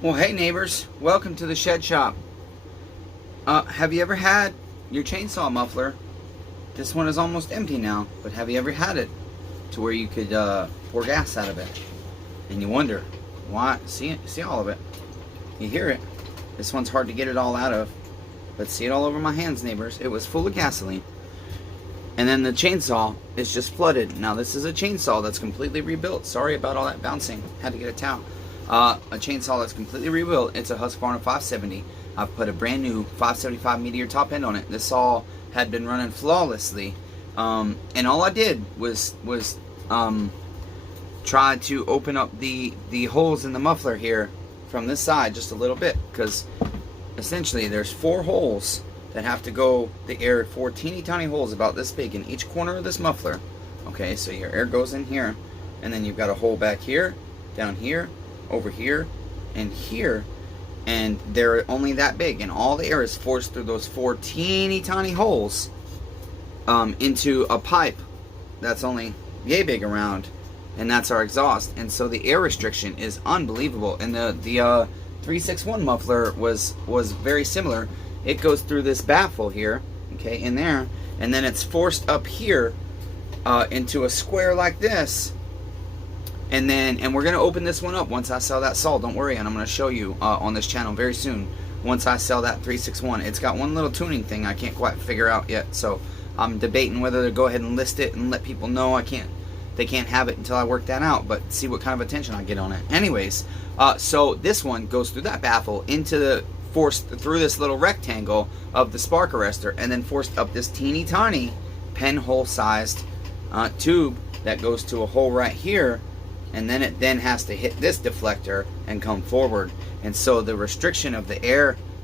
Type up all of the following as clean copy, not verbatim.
Well, hey neighbors, welcome to the shed shop. Have you ever had your chainsaw muffler? This one is almost empty now, but have you ever had it to where you could pour gas out of it? And you wonder, why? See all of it. You hear it. This one's hard to get it all out of, but see it all over my hands, neighbors. It was full of gasoline. And then the chainsaw is just flooded. Now this is a chainsaw that's completely rebuilt. Sorry about all that bouncing. Had to get a towel. A chainsaw that's completely rebuilt. It's a Husqvarna 570. I've put a brand new 575 Meteor top end on it. This saw had been running flawlessly, and all I did was try to open up the holes in the muffler here from this side just a little bit, because essentially there's 4 holes that have to go the air, 4 teeny tiny holes about this big in each corner of this muffler. Okay, so your air goes in here, and then you've got a hole back here, down here, over here, and here, and they're only that big, and all the air is forced through those 4 teeny tiny holes into a pipe that's only yay big around, and that's our exhaust. And so the air restriction is unbelievable. And the 361 muffler was very similar. It goes through this baffle here, okay, in there, and then it's forced up here into a square like this. And we're going to open this one up once I sell that saw. Don't worry, and I'm going to show you on this channel very soon once I sell that 361. It's got one little tuning thing I can't quite figure out yet, so I'm debating whether to go ahead and list it and let people know they can't have it until I work that out, but see what kind of attention I get on it. Anyways, so this one goes through that baffle into the forced through this little rectangle of the spark arrestor, and then forced up this teeny tiny pinhole sized tube that goes to a hole right here. And then it then has to hit this deflector and come forward. And so the restriction of the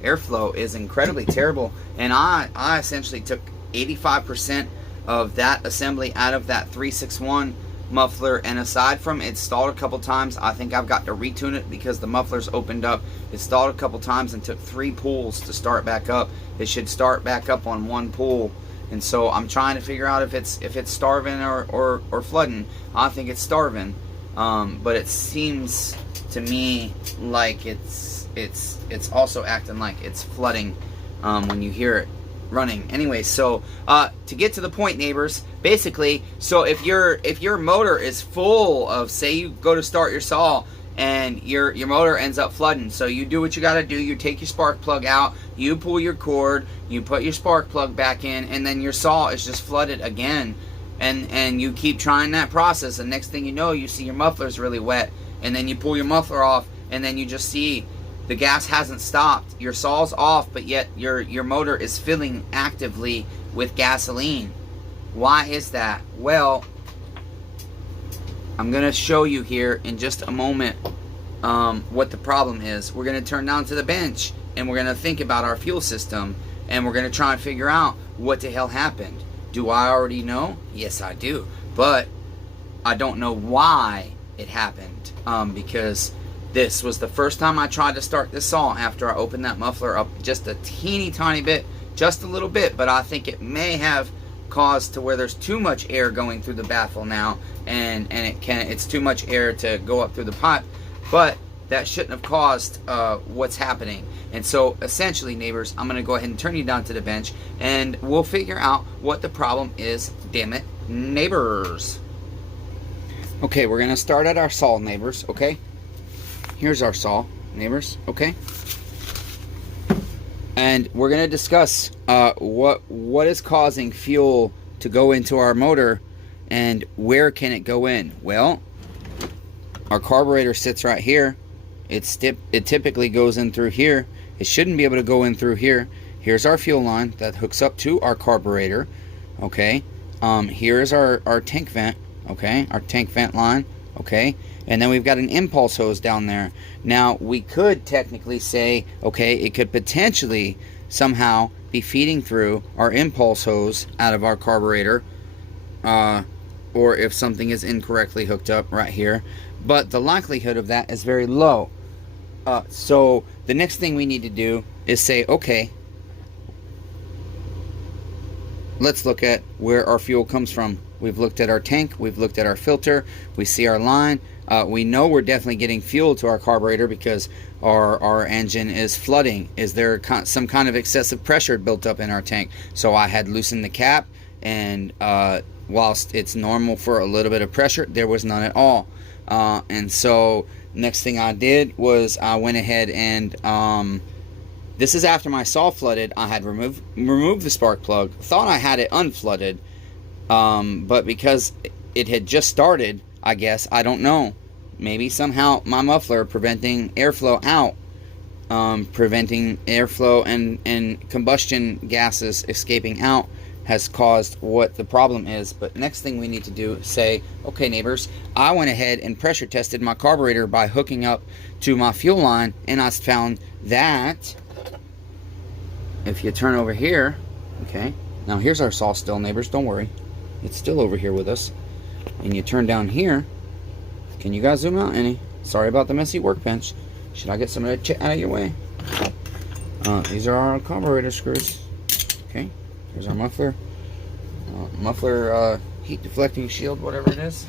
airflow is incredibly terrible. And I essentially took 85% of that assembly out of that 361 muffler, and aside from it stalled a couple times, I think I've got to retune it because the muffler's opened up. It stalled a couple times and took 3 pulls to start back up. It should start back up on 1 pull. And so I'm trying to figure out if it's starving or flooding. I think it's starving. But it seems to me like it's also acting like it's flooding when you hear it running. Anyway, so to get to the point, neighbors, basically, so if your motor is full of, say you go to start your saw and your motor ends up flooding, so you do what you got to do. You take your spark plug out, you pull your cord, you put your spark plug back in, and then your saw is just flooded again. And you keep trying that process, and next thing you know, you see your muffler's really wet, and then you pull your muffler off, and then you just see the gas hasn't stopped. Your saw's off, but yet your motor is filling actively with gasoline. Why is that? Well, I'm going to show you here in just a moment what the problem is. We're going to turn down to the bench, and we're going to think about our fuel system, and we're going to try and figure out what the hell happened. Do I already know? Yes, I do. But I don't know why it happened. Because this was the first time I tried to start this saw after I opened that muffler up just a teeny tiny bit. Just a little bit. But I think it may have caused to where there's too much air going through the baffle now. And it's too much air to go up through the pipe. But that shouldn't have caused what's happening. And so essentially, neighbors, I'm going to go ahead and turn you down to the bench, and we'll figure out what the problem is. Damn it, neighbors. Okay, we're going to start at our saw, neighbors. Okay, here's our saw, neighbors. Okay, and we're going to discuss what is causing fuel to go into our motor, and where can it go in. Well, our carburetor sits right here. It typically goes in through here. It shouldn't be able to go in through here. Here's our fuel line that hooks up to our carburetor. Okay. Here is our tank vent. Okay. Our tank vent line. Okay. And then we've got an impulse hose down there. Now, we could technically say, okay, it could potentially somehow be feeding through our impulse hose out of our carburetor. Or if something is incorrectly hooked up right here. But the likelihood of that is very low. So the next thing we need to do is say, okay, let's look at where our fuel comes from. We've looked at our tank, we've looked at our filter, we see our line, We know we're definitely getting fuel to our carburetor because our engine is flooding. Is there some kind of excessive pressure built up in our tank? So I had loosened the cap, and whilst it's normal for a little bit of pressure, there was none at all. And so next thing I did was I went ahead and this is after my saw flooded. I had removed the spark plug, thought I had it unflooded, but because it had just started, I guess, I don't know, maybe somehow my muffler preventing airflow out, preventing airflow and combustion gases escaping out has caused what the problem is. But next thing we need to do is say, okay neighbors, I went ahead and pressure tested my carburetor by hooking up to my fuel line, and I found that if you turn over here, okay, now here's our saw still, neighbors, don't worry, it's still over here with us, and you turn down here, can you guys zoom out any? Sorry about the messy workbench. Should I get some of that out of your way? These are our carburetor screws. Okay, here's our muffler. Muffler heat deflecting shield, whatever it is.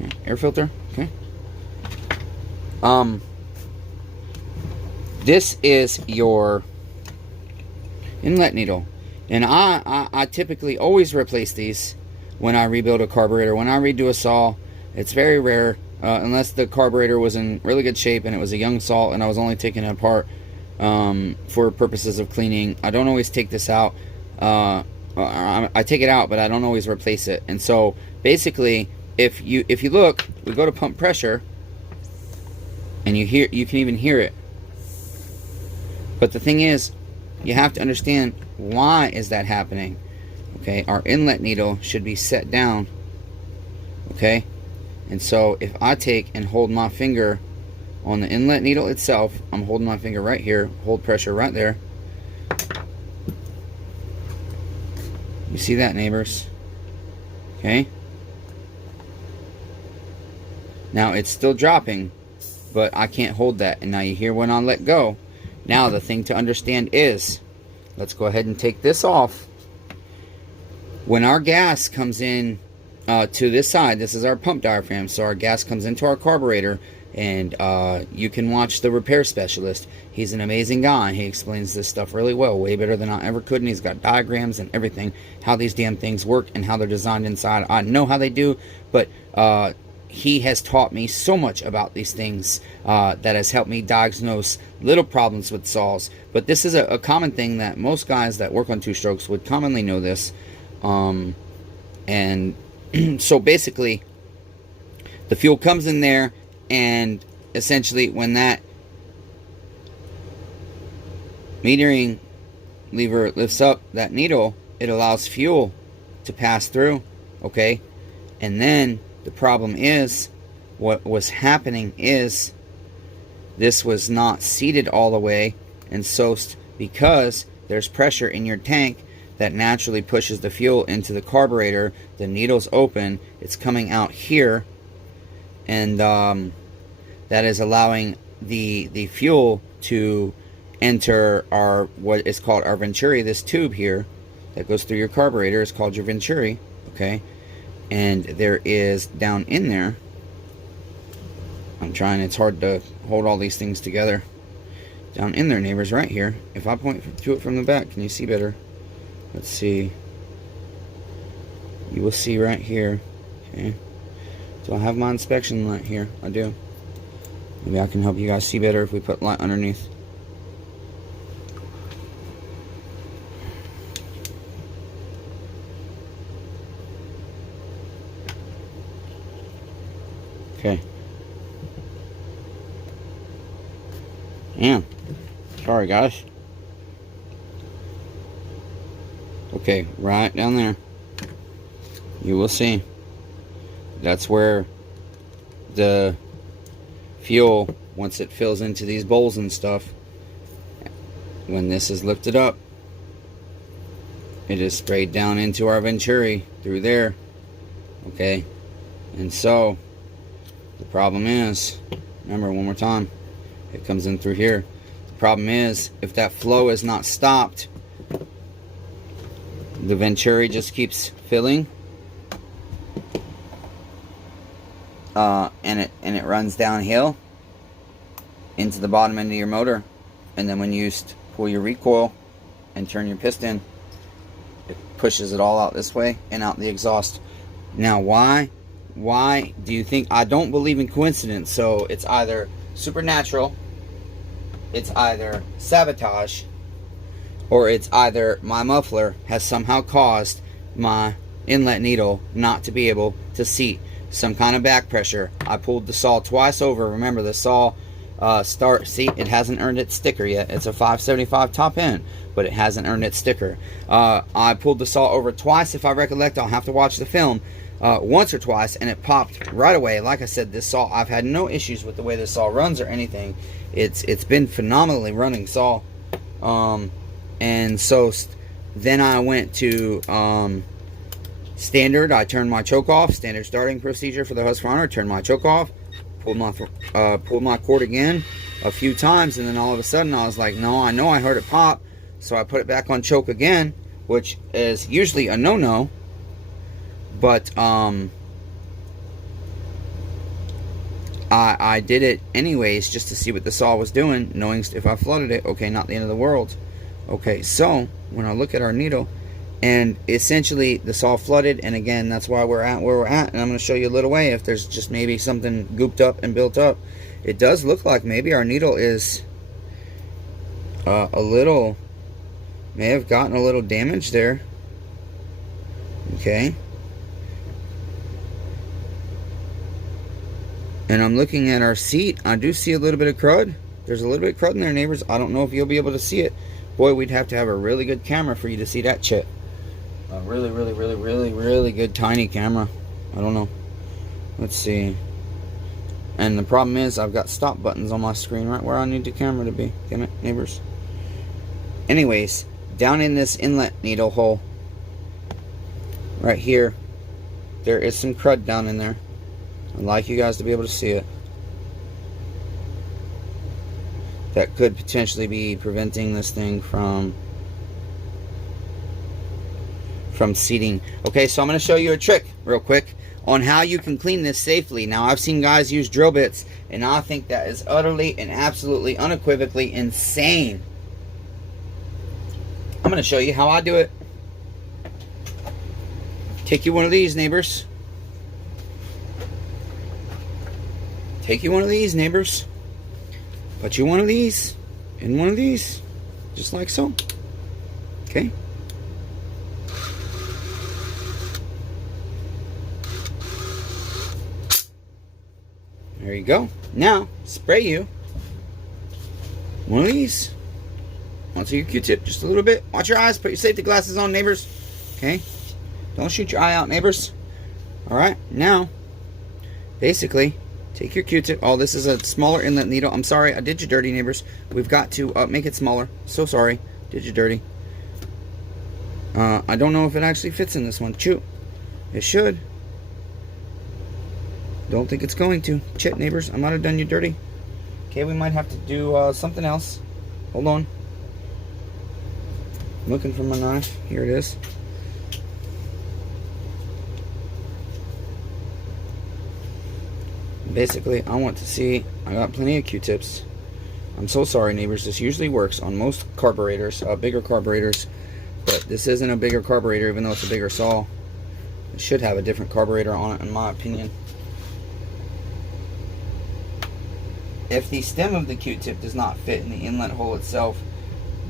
Okay. Air filter. Okay. This is your inlet needle, and I typically always replace these when I rebuild a carburetor. When I redo a saw, it's very rare, unless the carburetor was in really good shape and it was a young saw and I was only taking it apart for purposes of cleaning. I don't always take this out. I take it out, but I don't always replace it. And so basically, if you look, we go to pump pressure, and you can even hear it. But the thing is, you have to understand, why is that happening? Okay, our inlet needle should be set down. Okay, and so if I take and hold my finger on the inlet needle itself, I'm holding my finger right here, hold pressure right there. You see that, neighbors? Okay, now it's still dropping, but I can't hold that. And now you hear when I let go. Now the thing to understand is, let's go ahead and take this off. When our gas comes in to this side, this is our pump diaphragm, so our gas comes into our carburetor, and you can watch the repair specialist. He's an amazing guy. He explains this stuff really well, way better than I ever could, and he's got diagrams and everything, how these damn things work and how they're designed inside. I know how they do, but he has taught me so much about these things that has helped me diagnose little problems with saws. But this is a common thing that most guys that work on two-strokes would commonly know this. And so basically, the fuel comes in there, and essentially when that metering lever lifts up that needle, it allows fuel to pass through. Okay, and then the problem is, what was happening is, this was not seated all the way, and so because there's pressure in your tank that naturally pushes the fuel into the carburetor, the needle's open, it's coming out here, and that is allowing the fuel to enter our, what is called our venturi. This tube here that goes through your carburetor is called your venturi. Okay, and there is down in there, I'm trying, it's hard to hold all these things together. Down in there, neighbors, right here, if I point to it from the back, can you see better? Let's see. You will see right here. Okay, do I have my inspection light here? I do. Maybe I can help you guys see better if we put light underneath. Okay. Yeah. Sorry, guys. Okay, right down there. You will see. That's where the fuel, once it fills into these bowls and stuff, when this is lifted up, it is sprayed down into our venturi through there. Okay, and so the problem is, remember one more time, it comes in through here. The problem is, if that flow is not stopped, the venturi just keeps filling and it runs downhill into the bottom end of your motor, and then when you pull your recoil and turn your piston, it pushes it all out this way and out the exhaust. Now why do you think? I don't believe in coincidence, so it's either supernatural, it's either sabotage, or it's either my muffler has somehow caused my inlet needle not to be able to seat. Some kind of back pressure. I pulled the saw twice over. Remember, the saw see, it hasn't earned its sticker yet. It's a 575 top end, but it hasn't earned its sticker. I pulled the saw over twice, if I recollect. I'll have to watch the film. Once or twice, and it popped right away. Like I said, this saw, I've had no issues with the way this saw runs or anything. It's been phenomenally running saw. And so then I went to standard. I turned my choke off. Standard starting procedure for the husqvarna. Turned my choke off. Pulled my cord again a few times, and then all of a sudden I was like, no, I know I heard it pop, so I put it back on choke again, which is usually a no-no. But I did it anyways just to see what the saw was doing, knowing if I flooded it, okay, not the end of the world. Okay, so when I look at our needle, and essentially the saw flooded, and again, that's why we're at where we're at, and I'm going to show you a little way if there's just maybe something gooped up and built up. It does look like maybe our needle is may have gotten a little damage there. Okay. And I'm looking at our seat. I do see a little bit of crud. There's a little bit of crud in there, neighbors. I don't know if you'll be able to see it. Boy, we'd have to have a really good camera for you to see that shit. A really, really, really, really, really good tiny camera. I don't know. Let's see. And the problem is I've got stop buttons on my screen right where I need the camera to be. Damn it, neighbors. Anyways, down in this inlet needle hole, right here, there is some crud down in there. I'd like you guys to be able to see it. That could potentially be preventing this thing from seating. Okay, so I'm going to show you a trick real quick on how you can clean this safely. Now, I've seen guys use drill bits, and I think that is utterly and absolutely unequivocally insane. I'm going to show you how I do it. Take you one of these, neighbors. Take you one of these, neighbors. Put you one of these in one of these, just like so. Okay. There you go. Now, spray you one of these onto your Q-tip, just a little bit. Watch your eyes. Put your safety glasses on, neighbors. Okay. Don't shoot your eye out, neighbors. All right. Now, basically, take your Q-tip. Oh, this is a smaller inlet needle. I'm sorry, I did you dirty, neighbors. We've got to make it smaller. So sorry, did you dirty. I don't know if it actually fits in this one. Chew. It should. Don't think it's going to. Chit, neighbors, I might have done you dirty. Okay, we might have to do something else. Hold on. I'm looking for my knife. Here it is. Basically, I want to see, I got plenty of Q-tips. I'm so sorry, neighbors. This usually works on most carburetors, bigger carburetors, but this isn't a bigger carburetor, even though it's a bigger saw. It should have a different carburetor on it, in my opinion. If the stem of the Q-tip does not fit in the inlet hole itself,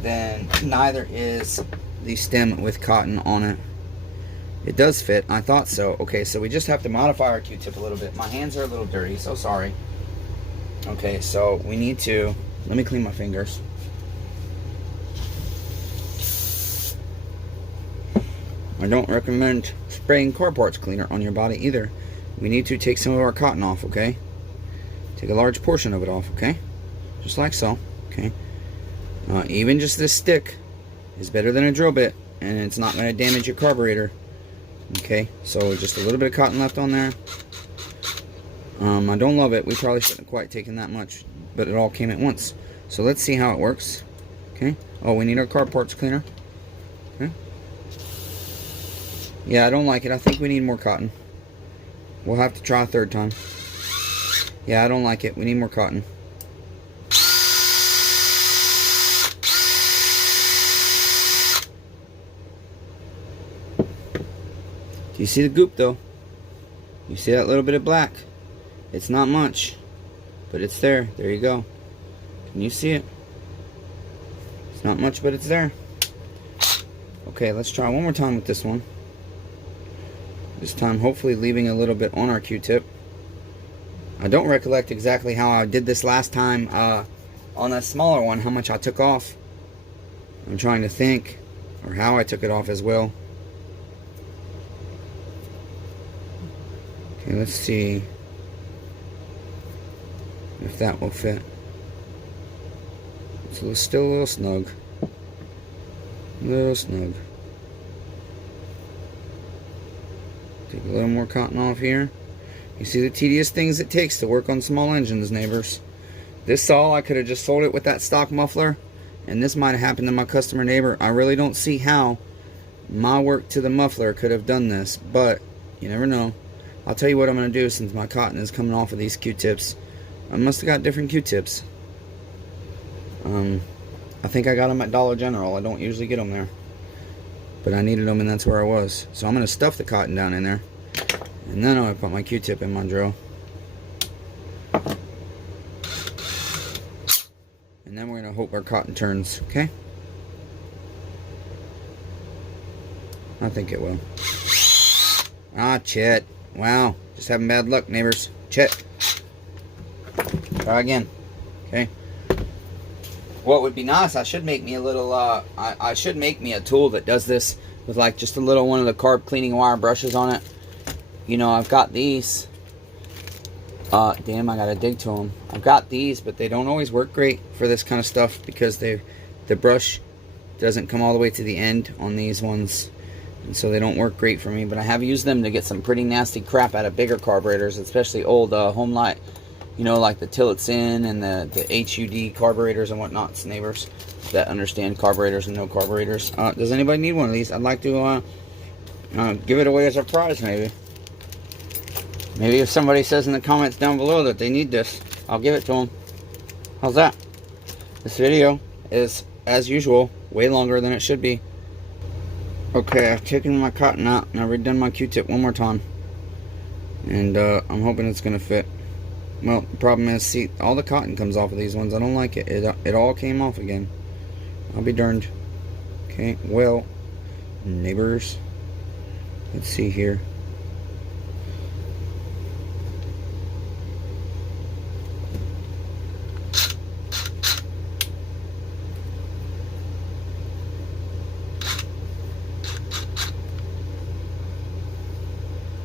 then neither is the stem with cotton on it. It does fit. I thought so. Okay, so we just have to modify our Q-tip a little bit. My hands are a little dirty, so sorry. Okay, so we need to... Let me clean my fingers. I don't recommend spraying car parts cleaner on your body either. We need to take some of our cotton off, okay? Take a large portion of it off, okay? Just like so, okay? Even just this stick is better than a drill bit, and it's not going to damage your carburetor. Okay, so just a little bit of cotton left on there. I don't love it. We probably shouldn't have quite taken that much, but it all came at once. So let's see how it works. Okay. Oh, we need our car parts cleaner. Okay. Yeah, I don't like it. I think we need more cotton. We'll have to try a third time. Yeah, I don't like it. We need more cotton. Do you see the goop though? You see that little bit of black? It's not much, but it's there. There you go. Can you see it? It's not much, but it's there. Okay, let's try one more time with this one. This time, hopefully leaving a little bit on our Q-tip. I don't recollect exactly how I did this last time on a smaller one, how much I took off. I'm trying to think, or how I took it off as well. Okay, let's see if that will fit. It's still a little snug. Little snug. Take a little more cotton off here. You see the tedious things it takes to work on small engines, neighbors. This saw, I could have just sold it with that stock muffler, and this might have happened to my customer neighbor. I really don't see how my work to the muffler could have done this, but you never know. I'll tell you what I'm going to do since my cotton is coming off of these Q-tips. I must have got different Q-tips. I think I got them at Dollar General. I don't usually get them there, but I needed them and that's where I was. So I'm going to stuff the cotton down in there, and then I'm going to put my Q-tip in my drill. And then we're going to hope our cotton turns, okay? I think it will. Ah, Chet. Wow. Just having bad luck, neighbors. Chet. Try again. Okay. What would be nice, I should make me a little, I should make me a tool that does this with like just a little one of the carb cleaning wire brushes on it. You know, I've got these. Damn, I gotta dig to them. I've got these, but they don't always work great for this kind of stuff because the brush doesn't come all the way to the end on these ones. And so they don't work great for me, but I have used them to get some pretty nasty crap out of bigger carburetors, especially old home light. You know, like the Tillotson and the HUD carburetors and whatnots, neighbors that understand carburetors and no carburetors. Does anybody need one of these? I'd like to give it away as a prize, maybe. Maybe if somebody says in the comments down below that they need this, I'll give it to them. How's that? This video is, as usual, way longer than it should be. Okay, I've taken my cotton out and I've redone my Q-tip one more time. And I'm hoping it's going to fit. Well, the problem is, see, all the cotton comes off of these ones. I don't like it. It all came off again. I'll be darned. Okay, well, neighbors, let's see here.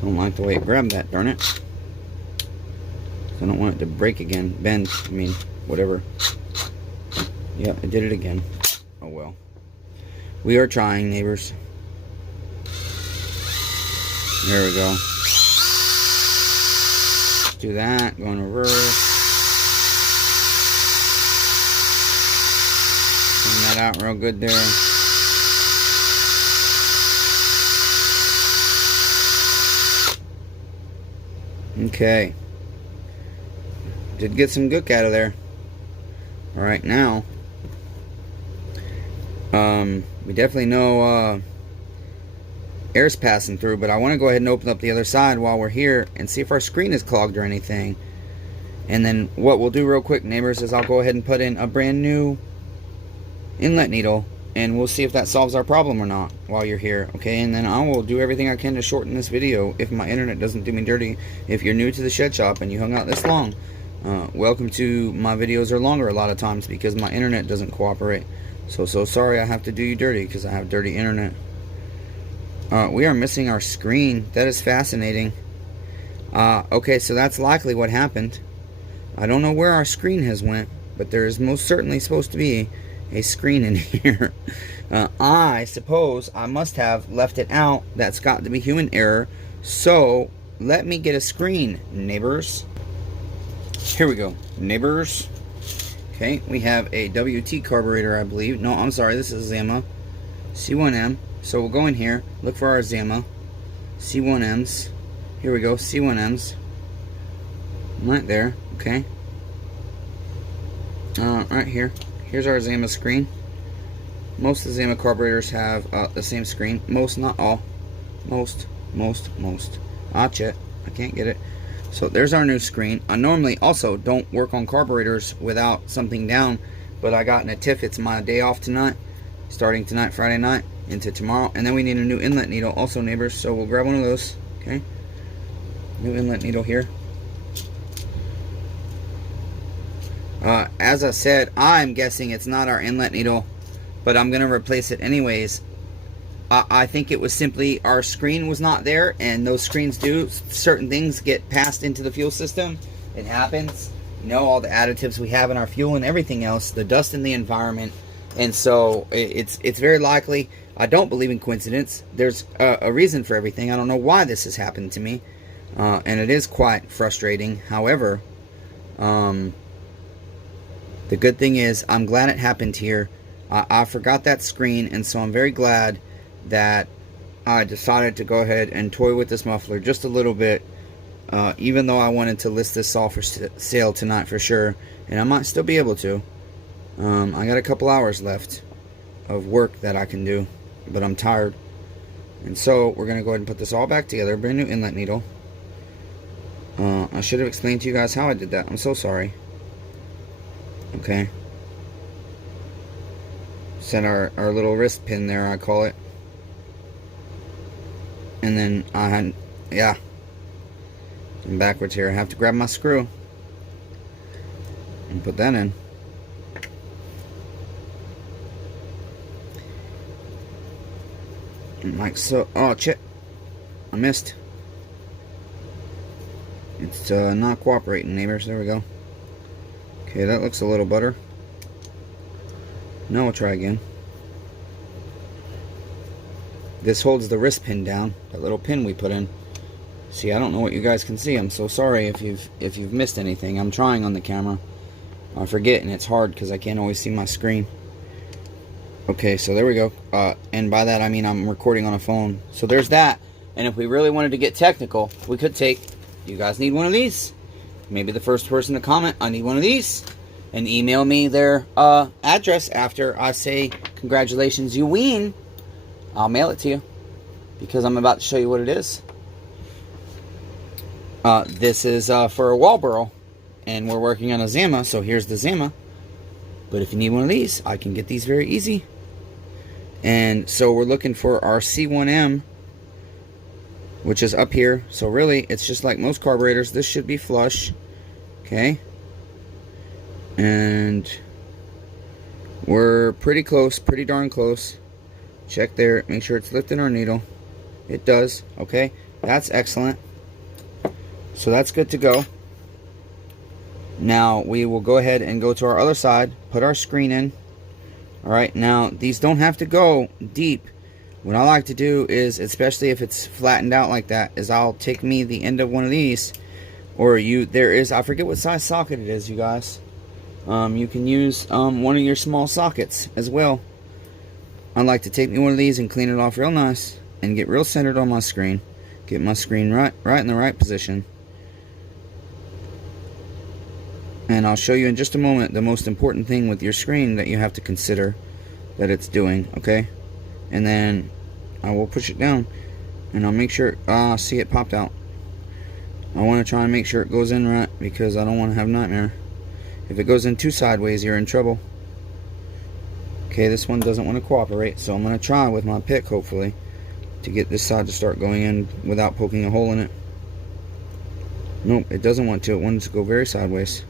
Don't like the way it grabbed that, darn it. I don't want it to break again. Bend, I mean, whatever. Yeah, I did it again. Oh well. We are trying, neighbors. There we go. Let's do that. Go in reverse. Clean that out real good there. Okay. Did get some gook out of there. Alright, now we definitely know air's passing through, but I want to go ahead and open up the other side while we're here and see if our screen is clogged or anything. And then what we'll do real quick, neighbors, is I'll go ahead and put in a brand new inlet needle and we'll see if that solves our problem or not while you're here, okay? And then I will do everything I can to shorten this video if my internet doesn't do me dirty. If you're new to the shed shop and you hung out this long, welcome to my videos are longer a lot of times because my internet doesn't cooperate. So sorry I have to do you dirty because I have dirty internet. We are missing our screen. That is fascinating. Okay, so that's likely what happened. I don't know where our screen has went, but there is most certainly supposed to be a screen in here. I suppose I must have left it out. That's got to be human error. So let me get a screen, neighbors. Here we go, neighbors. Okay, we have a WT carburetor, I believe. No, I'm sorry, this is Zama C1M. So we'll go in here, look for our Zama C1Ms. Here we go, C1Ms. Right there. Okay. Right here. Here's our Zama screen. Most of the Zama carburetors have the same screen. Most, not all. Most. Ah, shit. I can't get it. So there's our new screen. I normally also don't work on carburetors without something down, but I got in a tiff. It's my day off tonight, starting tonight, Friday night, into tomorrow. And then we need a new inlet needle, also, neighbors. So we'll grab one of those. Okay. New inlet needle here. As I said, I'm guessing it's not our inlet needle, but I'm going to replace it anyways. I think it was simply our screen was not there, and those screens do. Certain things get passed into the fuel system. It happens. You know, all the additives we have in our fuel and everything else, the dust in the environment. And so it's very likely. I don't believe in coincidence. There's a reason for everything. I don't know why this has happened to me. And it is quite frustrating. However, the good thing is, I'm glad it happened here. I forgot that screen, and so I'm very glad that I decided to go ahead and toy with this muffler just a little bit, even though I wanted to list this all for sale tonight for sure, and I might still be able to. I got a couple hours left of work that I can do, but I'm tired. And so we're going to go ahead and put this all back together. Brand new inlet needle. I should have explained to you guys how I did that. I'm so sorry. Okay. Set our little wrist pin there, I call it. And then I'm backwards here. I have to grab my screw and put that in. And like so. Oh, shit. I missed. It's not cooperating, neighbors. There we go. Okay, that looks a little better. Now we'll try again. This holds the wrist pin down, that little pin we put in. See, I don't know what you guys can see. I'm so sorry if you've missed anything. I'm trying on the camera. I forget, and it's hard because I can't always see my screen. Okay, so there we go. And by that I mean I'm recording on a phone. So there's that. And if we really wanted to get technical, we could take, you guys need one of these? Maybe the first person to comment, I need one of these, and email me their address after I say, congratulations, you win. I'll mail it to you, because I'm about to show you what it is. This is for a Walboro, and we're working on a Zama, so here's the Zama. But if you need one of these, I can get these very easy. And so we're looking for our C1M, which is up here. So really, it's just like most carburetors. This should be flush. Okay. And we're pretty close, pretty darn close. Check there, make sure it's lifting our needle. It does. Okay, that's excellent. So that's good to go. Now we will go ahead and go to our other side, put our screen in. Alright, now these don't have to go deep. What I like to do is, especially if it's flattened out like that, is I'll take me the end of one of these, or I forget what size socket it is, you guys. You can use one of your small sockets as well. I like to take me one of these and clean it off real nice and get real centered on my screen. Get my screen right in the right position. And I'll show you in just a moment the most important thing with your screen that you have to consider that it's doing, okay? And then I will push it down and I'll make sure, see, it popped out. I want to try and make sure it goes in right, because I don't want to have a nightmare. If it goes in too sideways, you're in trouble. Okay, this one doesn't want to cooperate, so I'm going to try with my pick, hopefully, to get this side to start going in without poking a hole in it. Nope, it doesn't want to. It wants to go very sideways.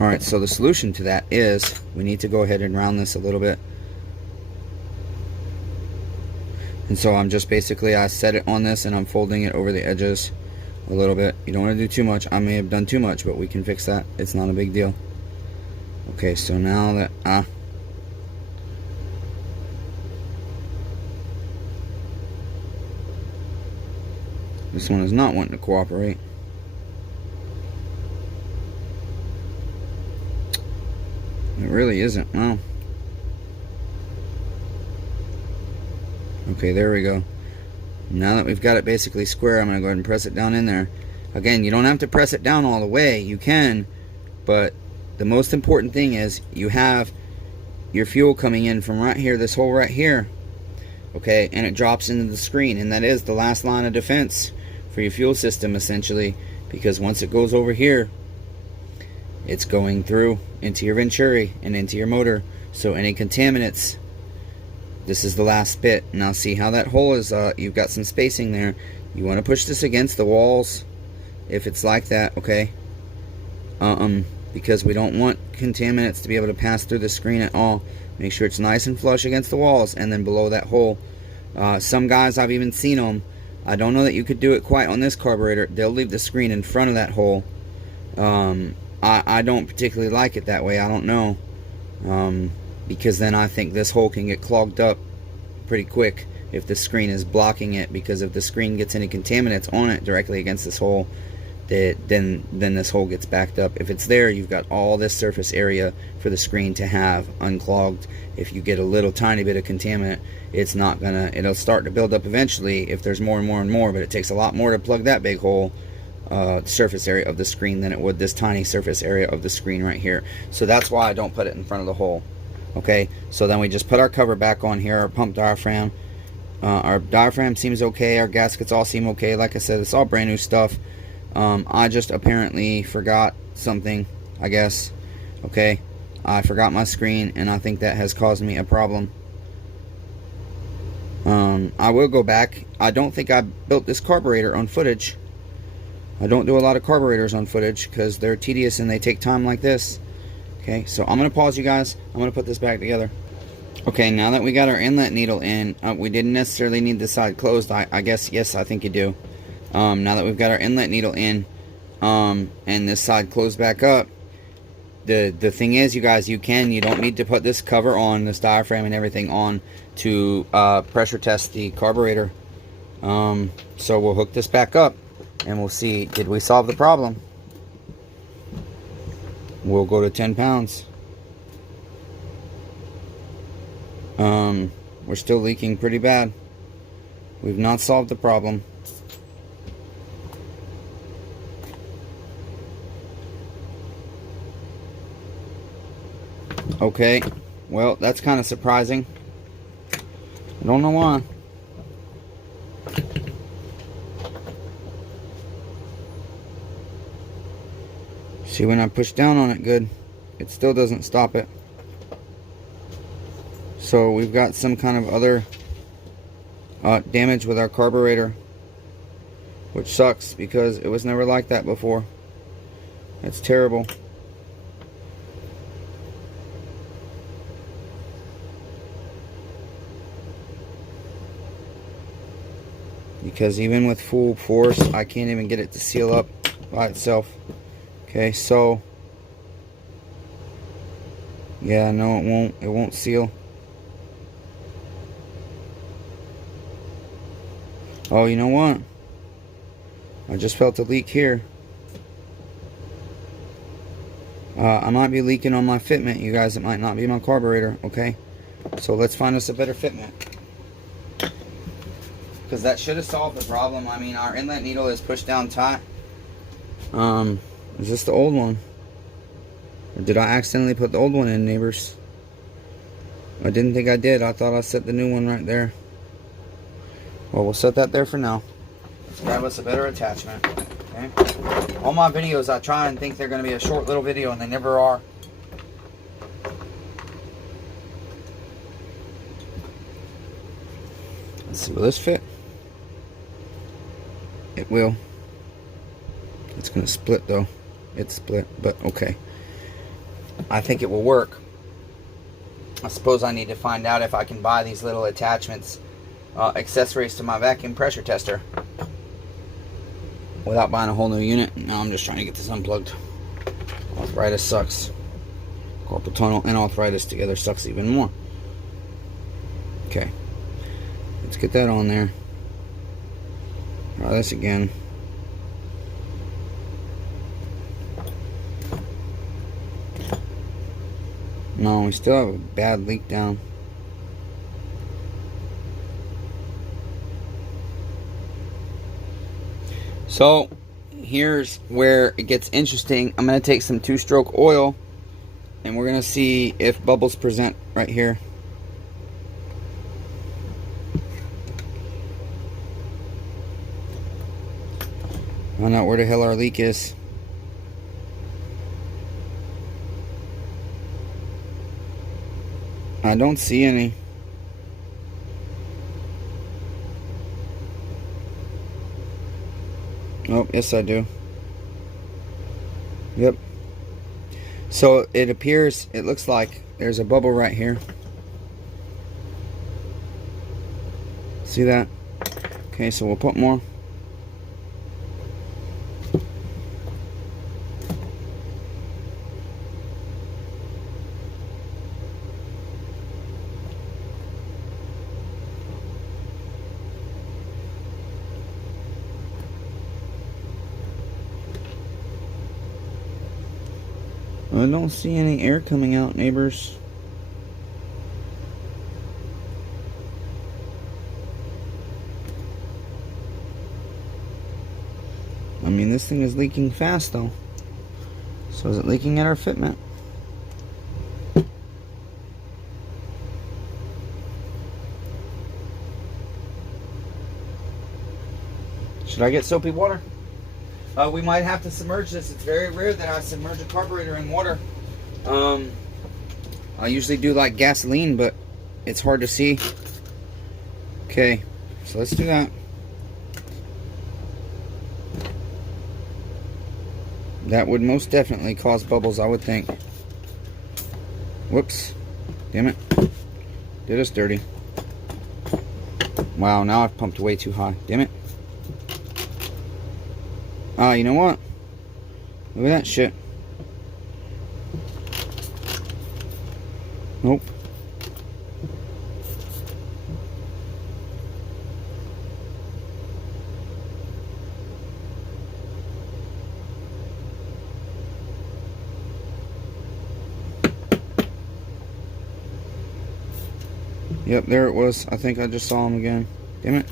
Alright, so the solution to that is we need to go ahead and round this a little bit. And so I'm just basically, I set it on this and I'm folding it over the edges a little bit. You don't want to do too much. I may have done too much, but we can fix that. It's not a big deal. Okay, so now that this one is not wanting to cooperate. It really isn't. Wow. Okay, there we go. Now that we've got it basically square, I'm going to go ahead and press it down in there. Again, you don't have to press it down all the way. You can, but the most important thing is you have your fuel coming in from right here, this hole right here, okay, and it drops into the screen, and that is the last line of defense for your fuel system, essentially, because once it goes over here, it's going through into your venturi and into your motor. So any contaminants, this is the last bit. Now see how that hole is, you've got some spacing there. You want to push this against the walls if it's like that, okay? Because we don't want contaminants to be able to pass through the screen at all. Make sure it's nice and flush against the walls and then below that hole. Some guys, I've even seen them, I don't know that you could do it quite on this carburetor, they'll leave the screen in front of that hole. I don't particularly like it that way, I don't know. Because then I think this hole can get clogged up pretty quick if the screen is blocking it, because if the screen gets any contaminants on it directly against this hole, then this hole gets backed up. If it's there, you've got all this surface area for the screen to have unclogged. If you get a little tiny bit of contaminant, it's not gonna, it'll start to build up eventually if there's more and more and more, but it takes a lot more to plug that big hole, surface area of the screen, than it would this tiny surface area of the screen right here. So that's why I don't put it in front of the hole. Okay, so then we just put our cover back on here, our pump diaphragm. Our diaphragm seems okay, our gaskets all seem okay. Like I said, it's all brand new stuff. I just apparently forgot something, I guess. Okay, I forgot my screen, and I think that has caused me a problem. I will go back. I don't think I built this carburetor on footage. I don't do a lot of carburetors on footage because they're tedious and they take time like this. Okay, so I'm going to pause you guys. I'm going to put this back together. Okay, now that we got our inlet needle in, we didn't necessarily need the side closed. I guess, yes, I think you do. Now that we've got our inlet needle in, and this side closed back up, the thing is, you guys, you don't need to put this cover on, this diaphragm and everything on to pressure test the carburetor. So we'll hook this back up and we'll see, did we solve the problem? We'll go to 10 pounds. We're still leaking pretty bad. We've not solved the problem. Okay, well, that's kind of surprising. I don't know why. See, when I push down on it good, it still doesn't stop it. So we've got some kind of other damage with our carburetor, which sucks because it was never like that before. It's terrible. Because even with full force, I can't even get it to seal up by itself. Okay, so yeah, no, it won't seal. Oh, you know what? I just felt a leak here. I might be leaking on my fitment, you guys. It might not be my carburetor, okay? So let's find us a better fitment. Because that should have solved the problem. I mean, our inlet needle is pushed down tight. Is this the old one? Or did I accidentally put the old one in, neighbors? I didn't think I did. I thought I set the new one right there. Well, we'll set that there for now. Let's grab us a better attachment. Okay? All my videos, I try and think they're going to be a short little video, and they never are. Let's see, will this fit? It will. It's going to split though. It's split, but okay. I think it will work. I suppose I need to find out if I can buy these little attachments, accessories to my vacuum pressure tester, without buying a whole new unit. Now I'm just trying to get this unplugged. Arthritis sucks. Carpal tunnel and arthritis together sucks even more. Okay. Let's get that on there. Try this again. No, we still have a bad leak down. So here's where it gets interesting. I'm going to take some 2-stroke oil, and we're going to see if bubbles present right here. Find out where the hell our leak is. I don't see any. Oh, yes I do. Yep. So it appears, it looks like there's a bubble right here. See that? Okay, so we'll put more. I don't see any air coming out, neighbors. I mean, this thing is leaking fast though. So is it leaking at our fitment? Should I get soapy water? We might have to submerge this. It's very rare that I submerge a carburetor in water. I usually do like gasoline, but it's hard to see. Okay, so let's do that. That would most definitely cause bubbles, I would think. Whoops. Damn it. Did us dirty. Wow, now I've pumped way too high. Damn it. You know what? Look at that shit. Nope. Yep, there it was. I think I just saw him again. Damn it.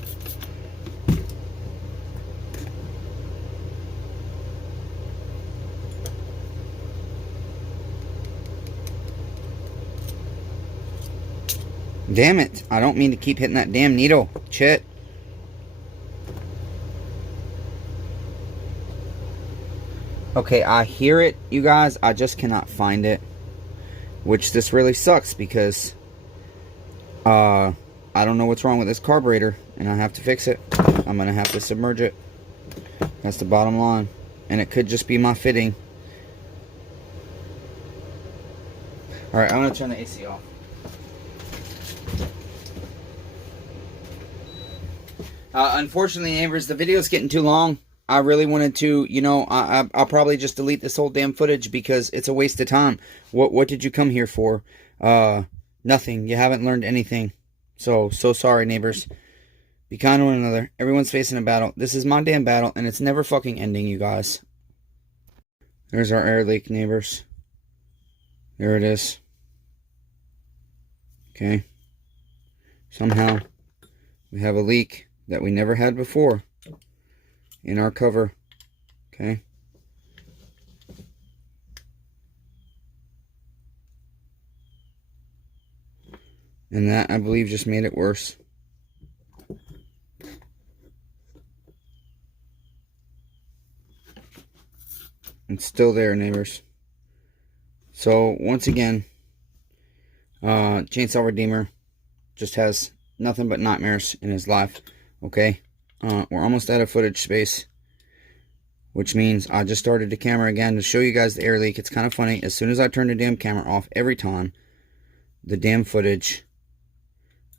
Damn it. I don't mean to keep hitting that damn needle. Shit. Okay, I hear it, you guys. I just cannot find it. Which this really sucks because I don't know what's wrong with this carburetor and I have to fix it. I'm going to have to submerge it. That's the bottom line. And it could just be my fitting. Alright, I'm going to turn the AC off. Unfortunately, neighbors, the video's getting too long. I really wanted to, you know, I'll probably just delete this whole damn footage because it's a waste of time. What did you come here for? Nothing. You haven't learned anything. So sorry, neighbors. Be kind to one another. Everyone's facing a battle. This is my damn battle, and it's never fucking ending, you guys. There's our air leak, neighbors. There it is. Okay. Somehow, we have a leak that we never had before in our cover. Okay. And that, I believe, just made it worse. It's still there, neighbors. So, once again, Chainsaw Redeemer just has nothing but nightmares in his life. Okay? We're almost out of footage space. Which means I just started the camera again to show you guys the air leak. It's kind of funny. As soon as I turn the damn camera off, every time, the damn footage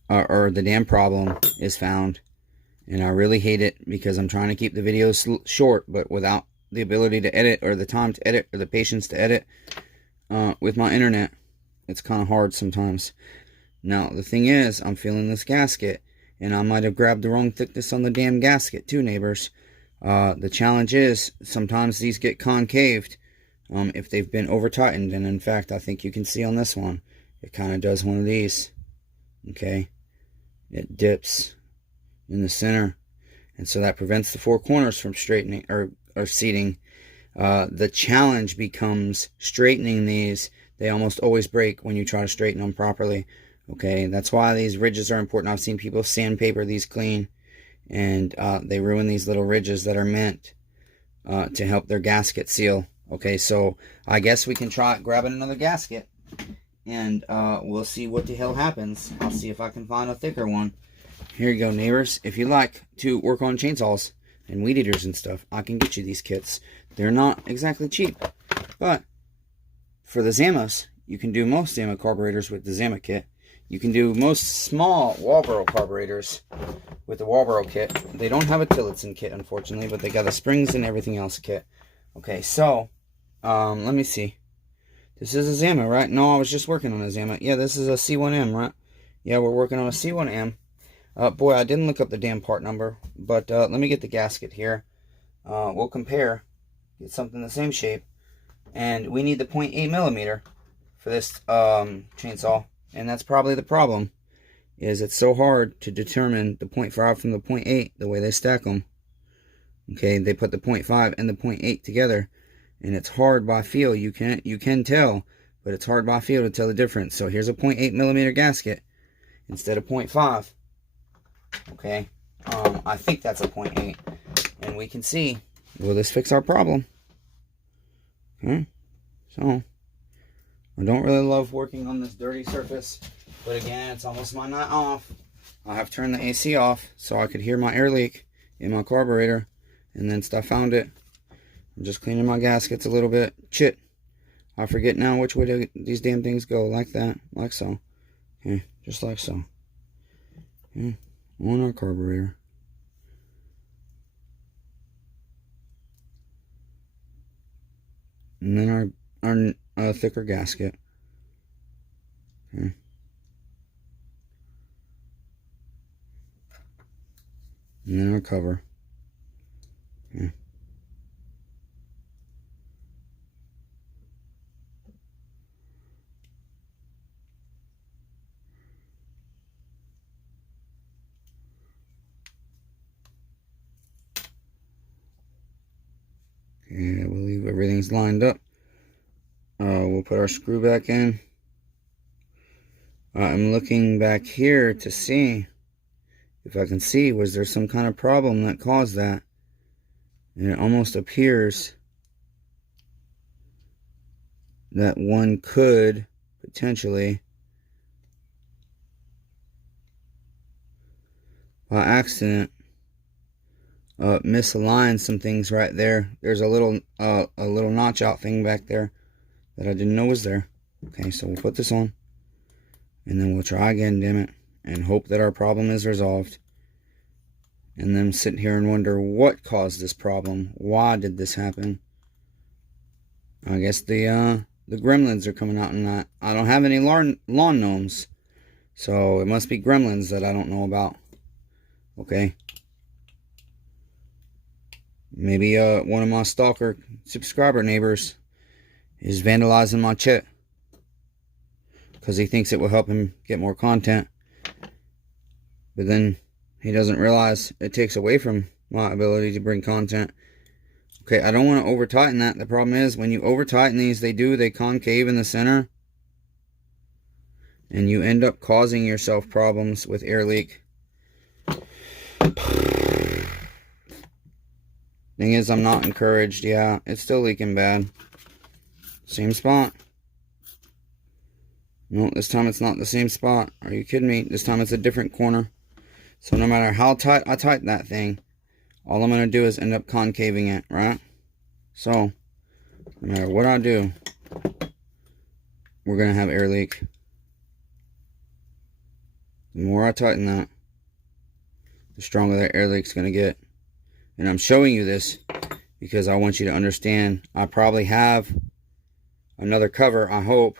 or the damn problem is found. And I really hate it because I'm trying to keep the videos short, but without the ability to edit or the time to edit or the patience to edit with my internet, it's kind of hard sometimes. Now, the thing is, I'm feeling this gasket, and I might have grabbed the wrong thickness on the damn gasket too, neighbors. The challenge is, sometimes these get concaved if they've been over-tightened, and in fact, I think you can see on this one, it kind of does one of these. Okay? It dips in the center, and so that prevents the four corners from straightening, or are seating. The challenge becomes straightening these. They almost always break when you try to straighten them properly. Okay, that's why these ridges are important. I've seen people sandpaper these clean, and they ruin these little ridges that are meant to help their gasket seal. Okay, so I guess we can try grabbing another gasket, and we'll see what the hell happens. I'll see if I can find a thicker one. Here you go, neighbors. If you like to work on chainsaws and weed eaters and stuff, I can get you these kits. They're not exactly cheap, but for the Zamos, you can do most Zamo carburetors with the Zamo kit. You can do most small Walbro carburetors with the Walbro kit. They don't have a Tillotson kit, unfortunately, but they got the springs and everything else kit. Okay, so, let me see. This is a Zamo, right? No, I was just working on a Zamo. Yeah, this is a C1M, right? Yeah, we're working on a C1M. Boy, I didn't look up the damn part number, but let me get the gasket here. We'll compare, get something the same shape, and we need the 0.8 millimeter for this chainsaw. And that's probably the problem, is it's so hard to determine the 0.5 from the 0.8 the way they stack them. Okay, they put the 0.5 and the 0.8 together, and it's hard by feel. You can tell, but it's hard by feel to tell the difference. So here's a 0.8 millimeter gasket instead of 0.5. Okay, I think that's a 0.8, and we can see, will this fix our problem? Okay, so I don't really love working on this dirty surface, but again, it's almost my night off. I have turned the AC off so I could hear my air leak in my carburetor, and then I found it. I'm just cleaning my gaskets a little bit. Shit, I forget now which way these damn things go. Like that, like so. Okay, just like so. Okay, on our carburetor. And then our thicker gasket. Okay. And then our cover. Okay. Okay, I believe everything's lined up. We'll put our screw back in. I'm looking back here to see if I can see, was there some kind of problem that caused that? And it almost appears that one could potentially, by accident, misalign some things right there. There's a little notch out thing back there that I didn't know was there. Okay, so we'll put this on, and then we'll try again, damn it, and hope that our problem is resolved. And then sit here and wonder what caused this problem. Why did this happen? I guess the gremlins are coming out in that. I don't have any lawn gnomes, so it must be gremlins that I don't know about. Okay. Maybe one of my stalker subscriber neighbors is vandalizing my chit because he thinks it will help him get more content, but then he doesn't realize it takes away from my ability to bring content. Okay, I don't want to over tighten that. The problem is when you over tighten these, they concave in the center, and you end up causing yourself problems with air leak. Thing is, I'm not encouraged. Yeah, it's still leaking bad. Same spot. No, this time it's not the same spot. Are you kidding me? This time it's a different corner. So no matter how tight I tighten that thing, all I'm going to do is end up concaving it, right? So, no matter what I do, we're going to have air leak. The more I tighten that, the stronger that air leak's going to get. And I'm showing you this because I want you to understand. I probably have another cover, I hope,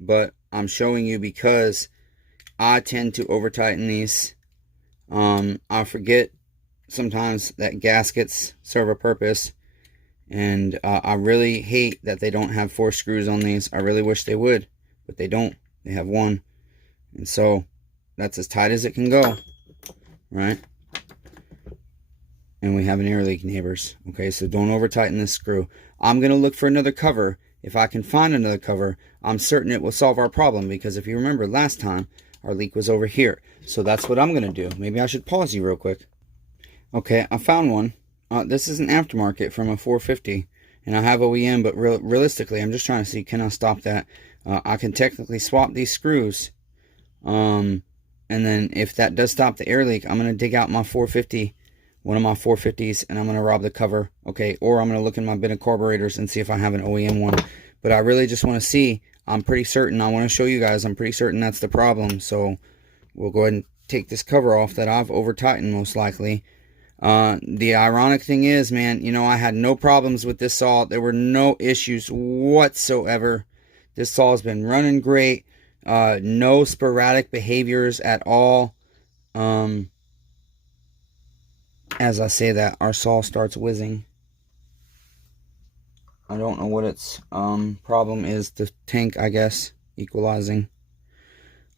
but I'm showing you because I tend to over tighten these. I forget sometimes that gaskets serve a purpose, and I really hate that they don't have 4 screws on these. I really wish they would, but they don't. They have 1, and so that's as tight as it can go, right? and we have an air leak, neighbors. Okay, so don't over tighten this screw. I'm going to look for another cover. If I can find another cover, I'm certain it will solve our problem, because if you remember last time, our leak was over here. So that's what I'm going to do. Maybe I should pause you real quick. Okay, I found one. This is an aftermarket from a 450, and I have OEM, but realistically, I'm just trying to see, can I stop that? I can technically swap these screws, and then if that does stop the air leak, I'm going to dig out my 450, one of my 450s, and I'm going to rob the cover, okay? Or I'm going to look in my bin of carburetors and see if I have an OEM one. But I really just want to see. I'm pretty certain, I want to show you guys, I'm pretty certain that's the problem. So we'll go ahead and take this cover off that I've over tightened most likely. The ironic thing is, man, you know, I had no problems with this saw. There were no issues whatsoever. This saw has been running great. No sporadic behaviors at all. As I say that, our saw starts whizzing. I don't know what its problem is. The tank, I guess, equalizing.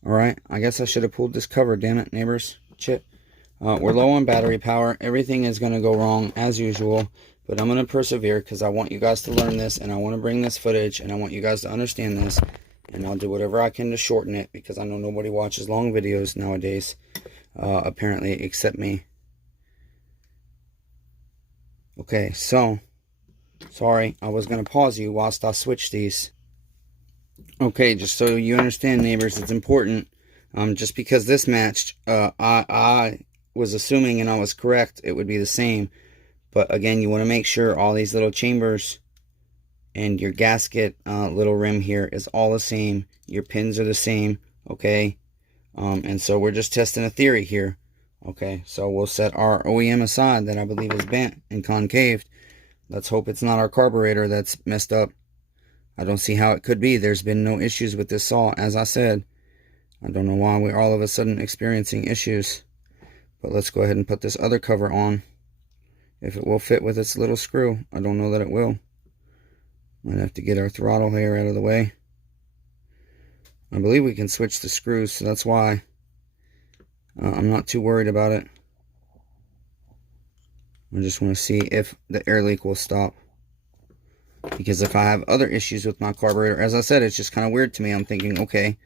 Alright, I guess I should have pulled this cover, damn it, neighbors. Chip. We're low on battery power. Everything is going to go wrong as usual. But I'm going to persevere because I want you guys to learn this. And I want to bring this footage. And I want you guys to understand this. And I'll do whatever I can to shorten it. Because I know nobody watches long videos nowadays. Apparently, except me. Okay, so. Sorry, I was going to pause you whilst I switch these. Okay, just so you understand, neighbors, it's important. Just because this matched, I was assuming, and I was correct, it would be the same. But again, you want to make sure all these little chambers and your gasket little rim here is all the same. Your pins are the same, okay? And so we're just testing a theory here. Okay, so we'll set our OEM aside that I believe is bent and concaved. Let's hope it's not our carburetor that's messed up. I don't see how it could be. There's been no issues with this saw, as I said. I don't know why we're all of a sudden experiencing issues. But let's go ahead and put this other cover on. If it will fit with its little screw. I don't know that it will. Might have to get our throttle hair out of the way. I believe we can switch the screws, so that's why I'm not too worried about it. I just want to see if the air leak will stop. Because if I have other issues with my carburetor, as I said, it's just kind of weird to me. I'm thinking, okay,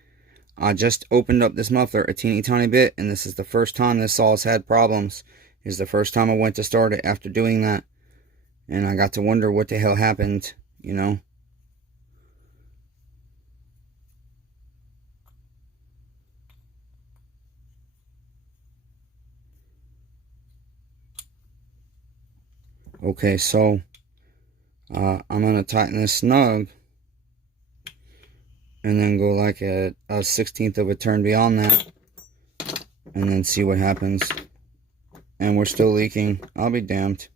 I just opened up this muffler a teeny tiny bit, and this is the first time this saw has had problems. It's the first time I went to start it after doing that. And I got to wonder what the hell happened, you know. Okay, so I'm going to tighten this snug and then go like a 1/16 of a turn beyond that and then see what happens. And we're still leaking. I'll be damned.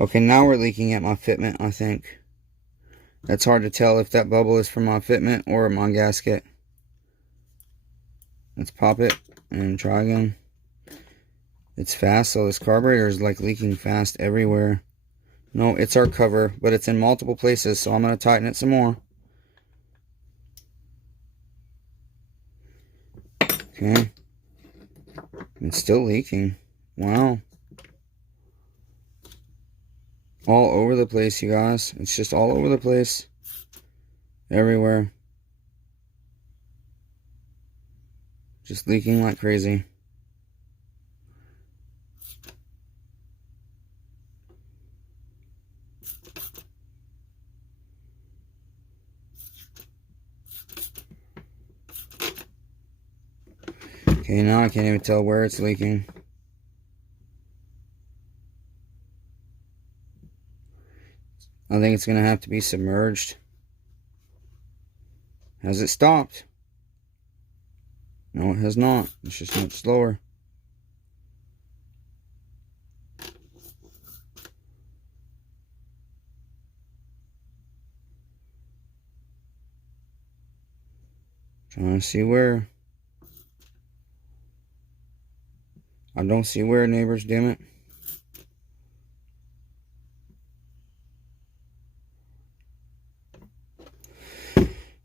Okay, now we're leaking at my fitment, I think. That's hard to tell if that bubble is from my fitment or my gasket. Let's pop it and try again. It's fast, so this carburetor is like leaking fast everywhere. No, it's our cover, but it's in multiple places, so I'm going to tighten it some more. Okay. It's still leaking. Wow. All over the place, you guys. It's just all over the place. Everywhere. Just leaking like crazy. Okay, now I can't even tell where it's leaking. I think it's going to have to be submerged. Has it stopped? No, it has not. It's just much slower. Trying to see where. I don't see where, neighbors, damn it.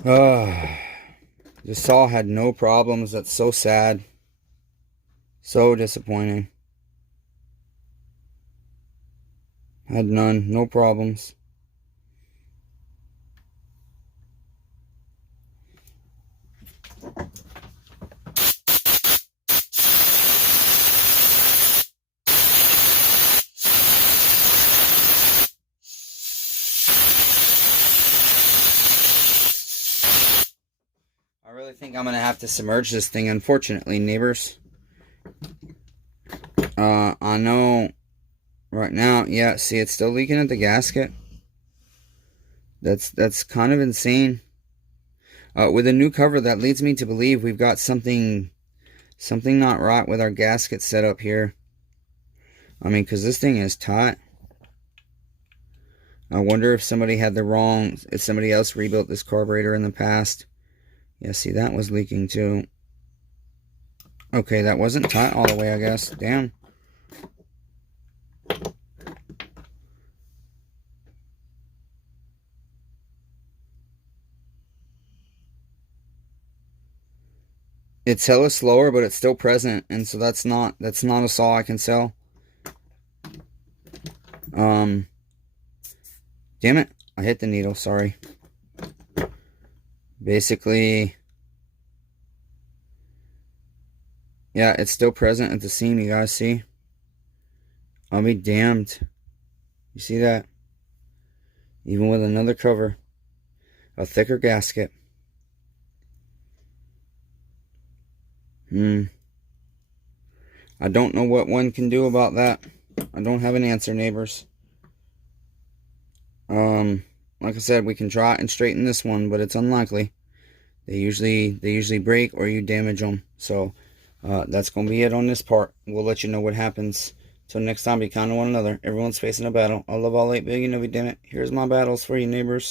This saw had no problems. That's so sad. So disappointing. Had none. No problems. I really think I'm going to have to submerge this thing, unfortunately, neighbors. I know right now, yeah, see, it's still leaking at the gasket. That's kind of insane. With a new cover, that leads me to believe we've got something not right with our gasket setup here. I mean, because this thing is tight. I wonder if somebody had if somebody else rebuilt this carburetor in the past. Yeah, see, that was leaking too. Okay, that wasn't tight all the way, I guess. Damn. It's hella slower, but it's still present, and so that's not a saw I can sell. Damn it. I hit the needle, sorry. Basically, yeah, it's still present at the seam, you guys see? I'll be damned. You see that? Even with another cover. A thicker gasket. I don't know what one can do about that. I don't have an answer, neighbors. Like I said, we can try and straighten this one, but it's unlikely. They usually break or you damage them. So that's gonna be it on this part. We'll let you know what happens. Till next time, be kind to one another. Everyone's facing a battle. I love all 8 billion of you, damn it. Here's my battles for you, neighbors.